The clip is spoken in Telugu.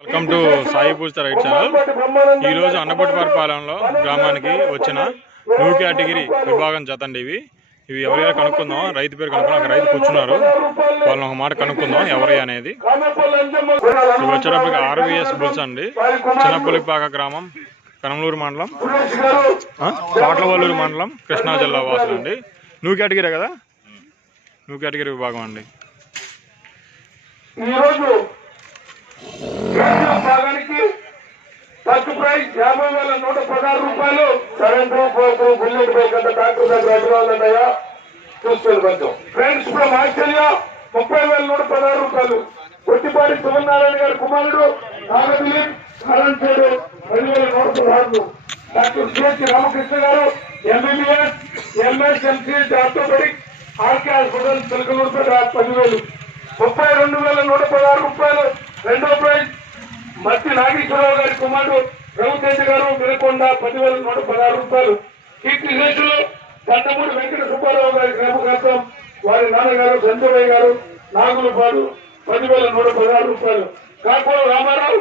Welcome to Sai Poojitha right channel. ఈరోజు అన్నపట్టిపాలెంలో గ్రామానికి వచ్చిన న్యూ కేటగిరీ విభాగం జతండి. ఇవి ఎవరైనా కనుక్కుందాం. రైతు పేరు కనుక్కుందాం. రైతు కూర్చున్నారు, వాళ్ళని ఒక మాట కనుక్కుందాం ఎవరి అనేది. ఇవి వచ్చేటప్పటికి ఆర్వీఎస్ బుల్స్ అండి. చిన్నపులిపాక గ్రామం, కనమలూరు మండలం, కోట్లవల్లూరు మండలం, కృష్ణా జిల్లా వాసులు అండి. న్యూ కేటగిరీ కదా, న్యూ కేటగిరీ విభాగం అండి. భాగానికి ఫస్ట్ ప్రైజ్ 50,116 రూపాయలు. 724 బుల్లెట్ బైక్ అంత డాక్టర్ దగ్గర అడ్డురాలంటయ్యా చూసుకొని కొంచెం. ఫ్రెండ్స్ ఫ్రమ్ ఆస్ట్రేలియా 30,116 రూపాయలు. కొట్టిపాటి శివనారాయణ గారి కుమారుడు నాగదిలి కరణ్చేడు 10,116. డాక్టర్ సిహెచ్ రామకృష్ణ గారు MBBS, MS, MCH orthopedic, RK hospital Chilakaluripet 10,000. 32,116 రూపాయలు. రెండో ప్రైజ్ మత్తి నాగేశ్వరరావు గారి కుమారుడు రఘుతేజ గారు వినకొండ 10,116 రూపాయలు. కీర్తి శేషులు దండమూడి వెంకట సుబ్బారావు గారి జ్ఞాపకార్థం వారి నాన్నగారు సంజయ్ గారు నాగులపాడు 10,116 రూపాయలు. కాకూర రామారావు